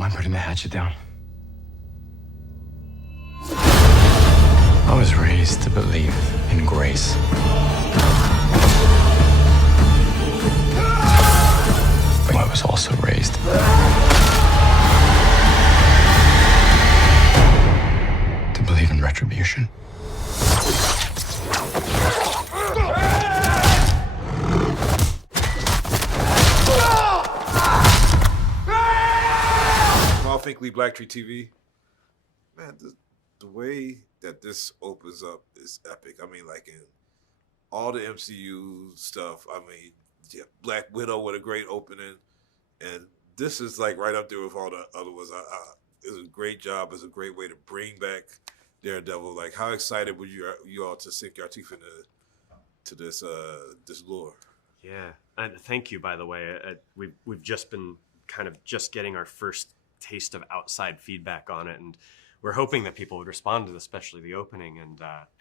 mind putting the hatchet down? I was raised to believe in grace. But I was also raised to believe in retribution. Jamaal Finkley, BlackTree TV. Man, the way that this opens up is epic. I mean, like in all the MCU stuff, I mean, yeah, Black Widow with a great opening, and this is like right up there with all the other ones. It's a great job. It's a great way to bring back Daredevil. Like, how excited were you all to sink your teeth into this lore? Yeah, and thank you, by the way. We've just been kind of just getting our first taste of outside feedback on it, and we're hoping that people would respond to, especially the opening, and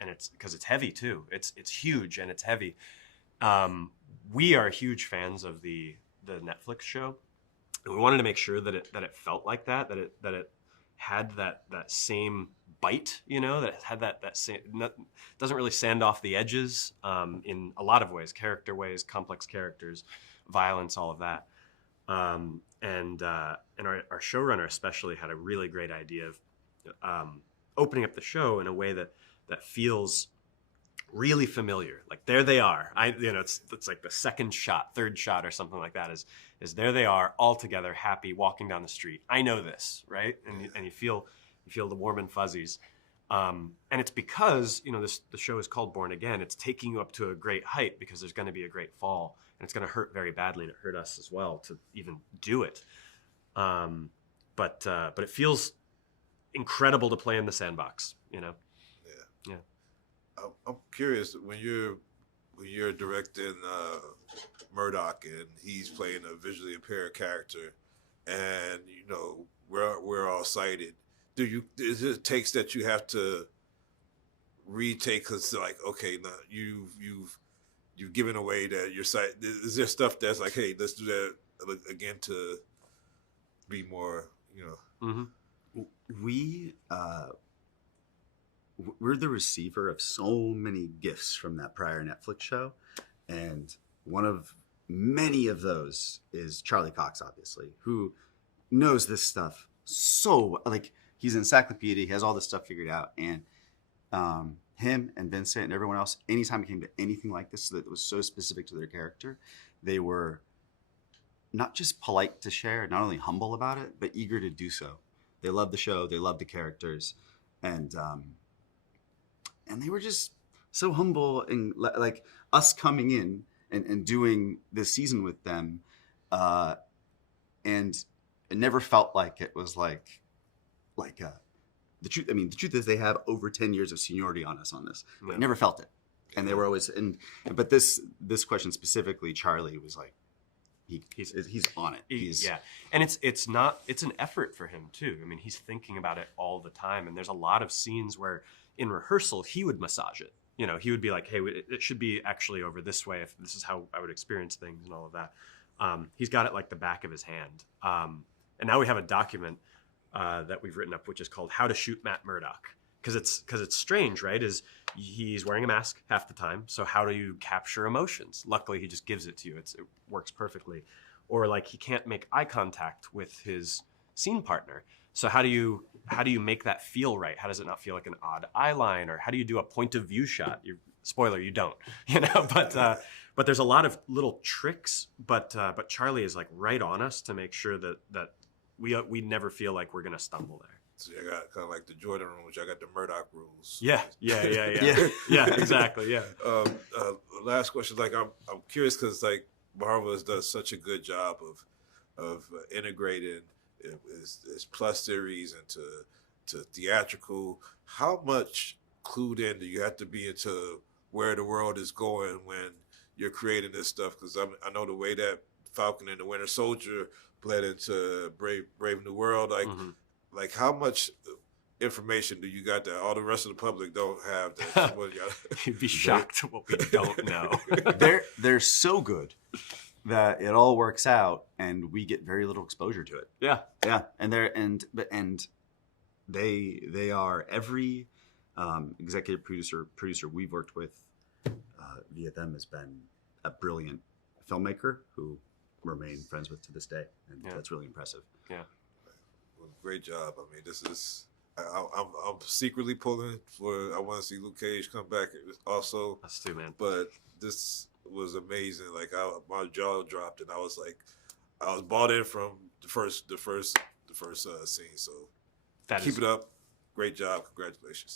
it's because it's heavy too. It's huge and it's heavy. We are huge fans of the Netflix show, and we wanted to make sure that it felt like that it had that same bite, you know, that it had that same, doesn't really sand off the edges in a lot of ways, character ways, complex characters, violence, all of that. And our showrunner especially had a really great idea of opening up the show in a way that feels really familiar. Like, there they are. It's like the second shot, third shot, or something like that. Is there they are, all together, happy, walking down the street. I know this, right? And you feel the warm and fuzzies. And it's because the show is called Born Again. It's taking you up to a great height because there's going to be a great fall, and it's going to hurt very badly, and it hurt us as well to even do it. But it feels incredible to play in the sandbox, you know. Yeah. I'm curious, when you're directing Murdock and he's playing a visually impaired character, and we're all sighted. Is it takes that you have to retake, because like, okay, now you've given away that your sight? Is there stuff that's like, hey, let's do that again to be more, Mm-hmm. We're the receiver of so many gifts from that prior Netflix show, and one of many of those is Charlie Cox, obviously, who knows this stuff so, like, he's an encyclopedia. He has all this stuff figured out, and him and Vincent and everyone else, anytime it came to anything like this that was so specific to their character, they were not just polite to share, not only humble about it, but eager to do so. They loved the show, they loved the characters, and they were just so humble, and like us coming in and doing this season with them, and it never felt like it was like the truth. I mean, the truth is they have over 10 years of seniority on us on this. Yeah. I never felt it, and they were always but this question specifically, Charlie was like, he's on it. And it's an effort for him too. I mean, he's thinking about it all the time, and there's a lot of scenes where in rehearsal he would massage it. He would be like, hey, it should be actually over this way if this is how I would experience things and all of that. He's got it like the back of his hand. And now we have a document that we've written up, which is called How to Shoot Matt Murdock. Because it's strange, right? He's wearing a mask half the time. So how do you capture emotions? Luckily, he just gives it to you. It works perfectly. Or like, he can't make eye contact with his scene partner. So how do you make that feel right? How does it not feel like an odd eye line? Or how do you do a point of view shot? Spoiler, you don't. But there's a lot of little tricks. But Charlie is like right on us to make sure that we never feel like we're gonna stumble there. So I got kind of like the Jordan rules. I got the Murdoch rules. Yeah, exactly. Yeah. Last question. Like, I'm curious because like Marvel does such a good job of integrating its plus series into theatrical. How much clued in do you have to be into where the world is going when you're creating this stuff? Because I know the way that Falcon and the Winter Soldier bled into Brave New World. Like, like how much information do you got that all the rest of the public don't have? That You'd be shocked at what we don't know. They're so good that it all works out and we get very little exposure to it. Yeah. Yeah, and they are every executive producer we've worked with via them has been a brilliant filmmaker who remain friends with to this day, and that's really impressive. Yeah. Well, great job. I mean, this is. I'm secretly pulling for. I want to see Luke Cage come back also. Us too, man. But this was amazing. Like my jaw dropped, and I was bought in from the first scene. So keep it up. Great job. Congratulations.